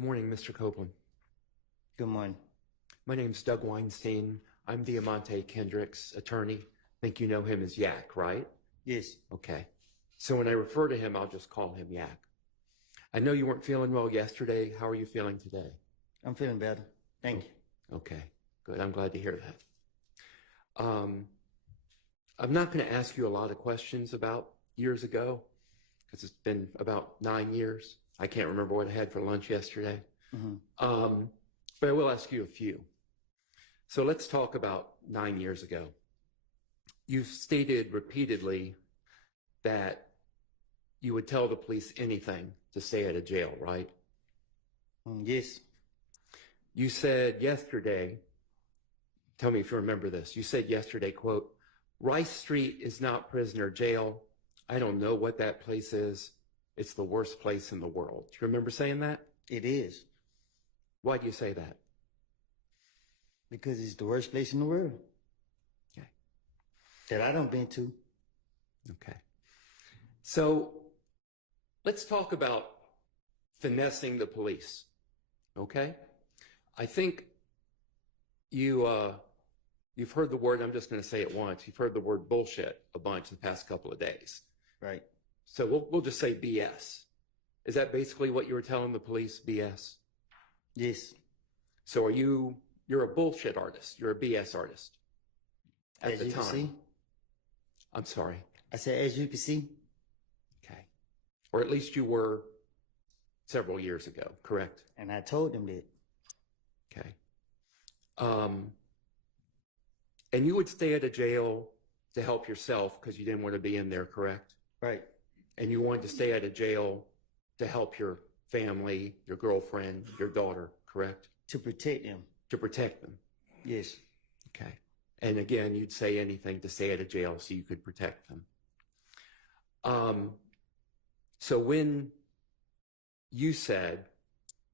Good morning, Mr. Copeland. Good morning. My name's Doug Weinstein. I'm Deamonte, Kendrick's attorney. I think you know him as Yak, right? Yes. Okay. So when I refer to him, I'll just call him Yak. I know you weren't feeling well yesterday. How are you feeling today? I'm feeling better. Thank you. Okay, good. I'm glad to hear that. I'm not going to ask you a lot of questions about years ago because it's been about 9 years. I can't remember what I had for lunch yesterday. But I will ask you a few. So let's talk about 9 years ago. You've stated repeatedly that you would tell the police anything to stay out of jail, right? Yes. You said yesterday, tell me if you remember this, you said yesterday, quote, "Rice Street is not prisoner jail. I don't know what that place is. It's the worst place in the world." Do you remember saying that? It is. Why do you say that? Because it's the worst place in the world. Okay. That I don't been to. Okay. So let's talk about finessing the police. Okay? I think you've heard the word, I'm just going to say it once, you've heard the word bullshit a bunch the past couple of days. Right. So we'll just say BS. Is that basically what you were telling the police, BS? Yes. So you're a bullshit artist, you're a BS artist at the time. See? I'm sorry. I said, as you can see. Okay. Or at least you were several years ago, correct? And I told them that. Okay. And you would stay at a jail to help yourself because you didn't want to be in there, correct? Right. And you wanted to stay at a jail to help your family, your girlfriend, your daughter, correct? To protect them. To protect them. Yes. Okay. And again, you'd say anything to stay at a jail so you could protect them. So when you said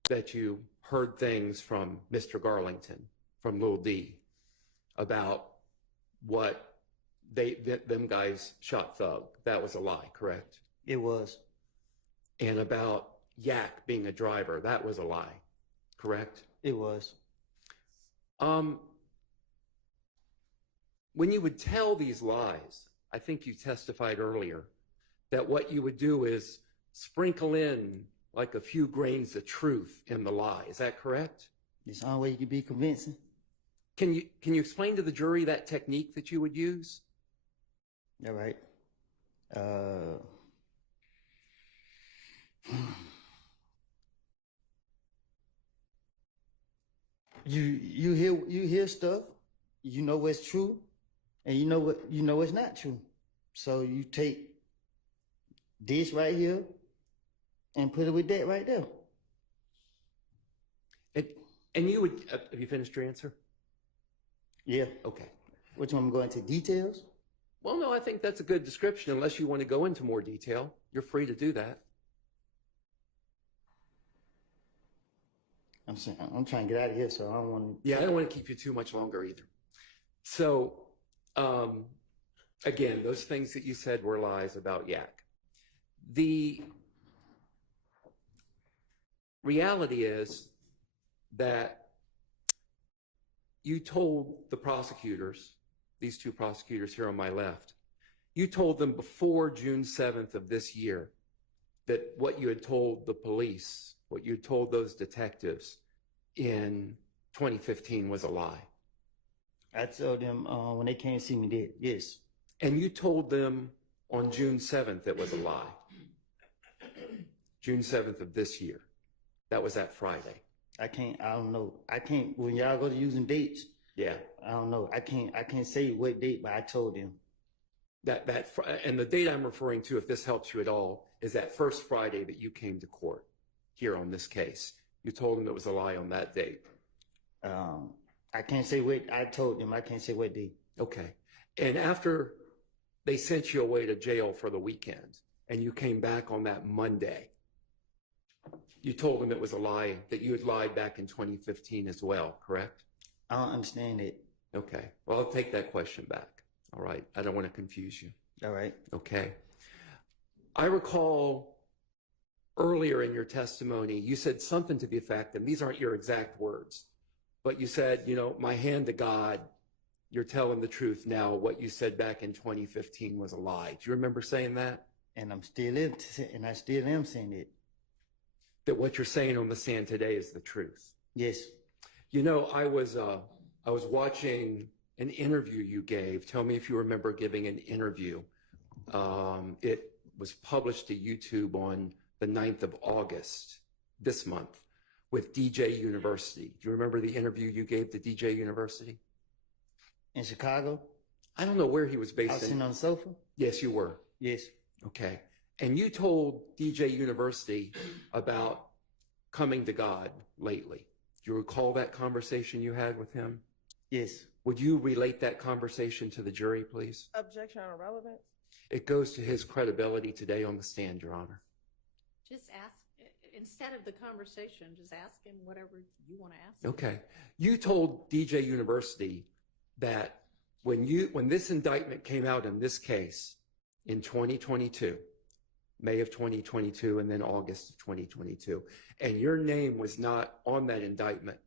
that you heard things from Mr. Garlington, from Lil D, about what them guys shot Thug, that was a lie, correct? It was. And about Yak being a driver, that was a lie, correct? It was. When you would tell these lies, I think you testified earlier that what you would do is sprinkle in like a few grains of truth in the lie. Is that correct? It's the only way you can be convincing. Can you explain to the jury that technique that you would use? All right. You hear stuff, you know what's true, and you know what's not true. So you take this right here and put it with that right there. And you would, have you finished your answer? Yeah. Okay. Which one, I'm going into details? Well, no, I think that's a good description. Unless you want to go into more detail, you're free to do that. I'm trying to get out of here, so I don't want to. Yeah, I don't want to keep you too much longer either. So, again, those things that you said were lies about Yak. The reality is that you told the prosecutors, these two prosecutors here on my left, you told them before June 7th of this year that what you had told the police, what you told those detectives in 2015 was a lie. I told them when they came to see me that, yes. And you told them on June 7th it was a lie. June 7th of this year. That was that Friday. I don't know. When y'all go to using dates. Yeah. I don't know. I can't say what date, but I told them. And the date I'm referring to, if this helps you at all, is that first Friday that you came to court here on this case. You told them it was a lie on that date. I can't say what I told them. I can't say what date. Okay. And after they sent you away to jail for the weekend and you came back on that Monday, you told them it was a lie, that you had lied back in 2015 as well, correct? I don't understand it. Okay. Well, I'll take that question back. All right. I don't want to confuse you. All right. Okay. I recall earlier in your testimony, you said something to the effect, and these aren't your exact words, but you said, you know, my hand to God, you're telling the truth now. What you said back in 2015 was a lie. Do you remember saying that? And I still am saying it. That what you're saying on the stand today is the truth. Yes. You know, I was watching an interview you gave. Tell me if you remember giving an interview. It was published to YouTube on the 9th of August this month with DJ University. Do you remember the interview you gave to DJ University? In Chicago? I don't know where he was I based was sitting in. on the sofa? Yes, you were. Yes. Okay. And you told DJ University about coming to God lately. Do you recall that conversation you had with him? Yes. Would you relate that conversation to the jury, please? Objection on irrelevance. It goes to his credibility today on the stand, Your Honor. Just ask, instead of the conversation, just ask him whatever you want to ask him. Okay. You told DJ University that when this indictment came out in this case in 2022, May of 2022 and then August of 2022, and your name was not on that indictment,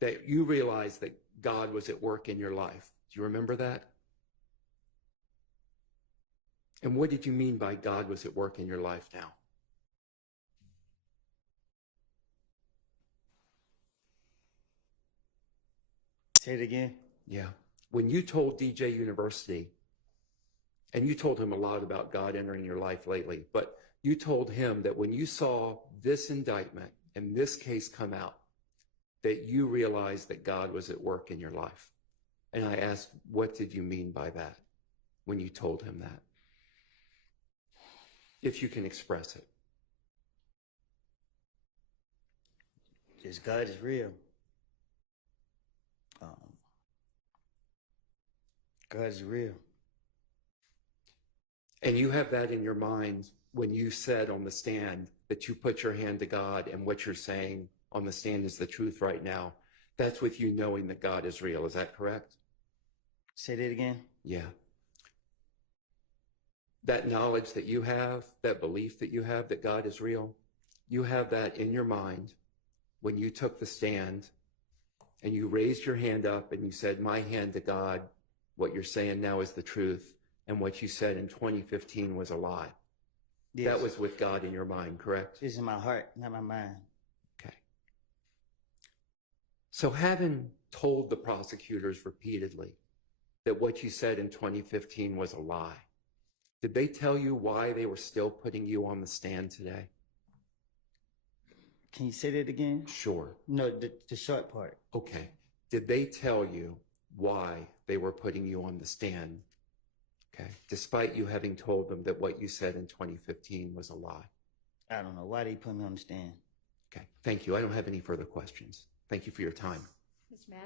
that you realized that God was at work in your life. Do you remember that? And what did you mean by God was at work in your life now? Say it again. Yeah. When you told DJ University, and you told him a lot about God entering your life lately, but you told him that when you saw this indictment and this case come out, that you realized that God was at work in your life. And I asked, what did you mean by that when you told him that? If you can express it. Just God is real. God is real. And you have that in your mind when you said on the stand that you put your hand to God and what you're saying on the stand is the truth right now. That's with you knowing that God is real. Is that correct? Say that again. Yeah. That knowledge that you have, that belief that you have that God is real, you have that in your mind when you took the stand and you raised your hand up and you said, my hand to God, what you're saying now is the truth. And what you said in 2015 was a lie. Yes. That was with God in your mind, correct? It's in my heart, not my mind. Okay. So having told the prosecutors repeatedly that what you said in 2015 was a lie, did they tell you why they were still putting you on the stand today? Can you say that again? Sure. No, the short part. Okay. Did they tell you why they were putting you on the stand? Okay. Despite you having told them that what you said in 2015 was a lie. I don't know why they put me on the stand. Okay. Thank you. I don't have any further questions. Thank you for your time. Ms. Madden?